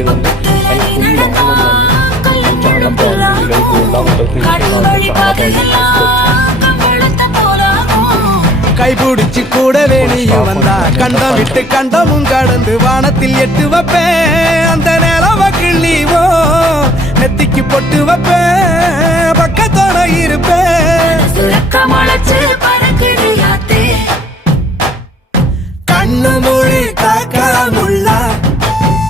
பேர் வந்து full long வந்து அழகாக வந்து கைபிடிச்சு கூட வேணியும் வந்தா கண்டம் விட்டு கண்டமும் கடந்து வானத்தில் எட்டு வைப்பேன் அந்த நிலவ கிள்ளிவோ நெத்திக்கு பொட்டு வைப்பேன் பக்கத்தோட இருப்பேன்